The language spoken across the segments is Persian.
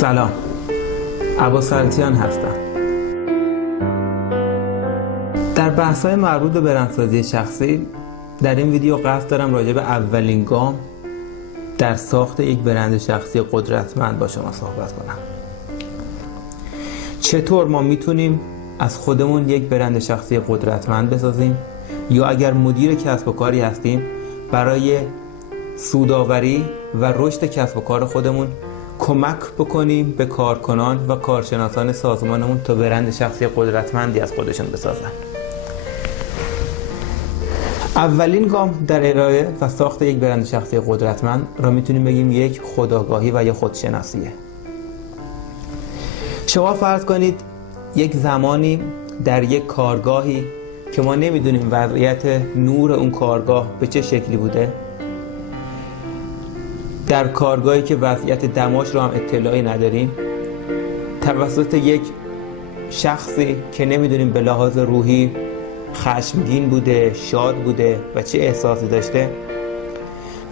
سلام، عباس‌سلطیان هستم. در بحث‌های مربوط به برندسازی شخصی در این ویدیو قصد دارم راجع به اولین گام در ساخت یک برند شخصی قدرتمند با شما صحبت کنم. چطور ما میتونیم از خودمون یک برند شخصی قدرتمند بسازیم، یا اگر مدیر کسب و کاری هستیم برای سودآوری و رشد کسب و کار خودمون کمک بکنیم به کارکنان و کارشناسان سازمانمون تا برند شخصی قدرتمندی از خودشون بسازن. اولین گام در ارائه و ساخت یک برند شخصی قدرتمند را میتونیم بگیم یک خودآگاهی و یا خودشناسیه. شما فرض کنید یک زمانی در یک کارگاهی که ما نمیدونیم وضعیت نور اون کارگاه به چه شکلی بوده، در کارگاهی که وضعیت دماش رو هم اطلاعی نداریم، توسط یک شخصی که نمیدونیم به لحاظ روحی خشمگین بوده، شاد بوده و چه احساسی داشته،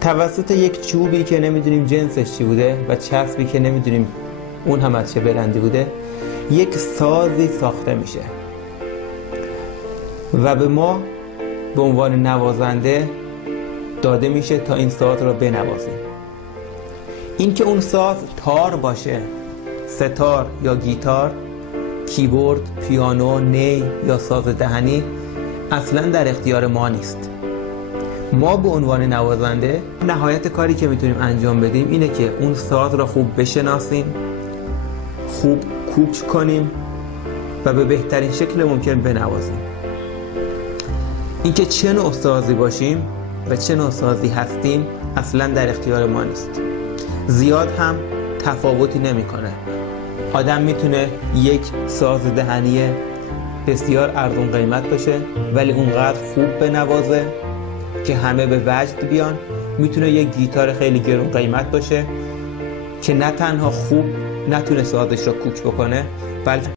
توسط یک چوبی که نمیدونیم جنسش چی بوده و چسبی که نمیدونیم اون هم از چه برندی بوده، یک سازی ساخته میشه و به ما به عنوان نوازنده داده میشه تا این ساز رو بنوازیم. این که اون ساز تار باشه، ستار یا گیتار، کیبورد، پیانو، نی یا ساز دهنی اصلا در اختیار ما نیست. ما به عنوان نوازنده نهایت کاری که میتونیم انجام بدیم اینه که اون ساز را خوب بشناسیم، خوب کوک کنیم و به بهترین شکل ممکن بنوازیم. اینکه چه نوع سازی باشیم و چه نوع سازی هستیم اصلا در اختیار ما نیست. زیاد هم تفاوتی نمیکنه. آدم میتونه یک ساز دهنی بسیار ارزون قیمت باشه ولی اونقدر خوب بنوازه که همه به وجد بیان. میتونه یک گیتار خیلی گرون قیمت باشه که نه تنها خوب نتونه سازش را کوک بکنه بلکه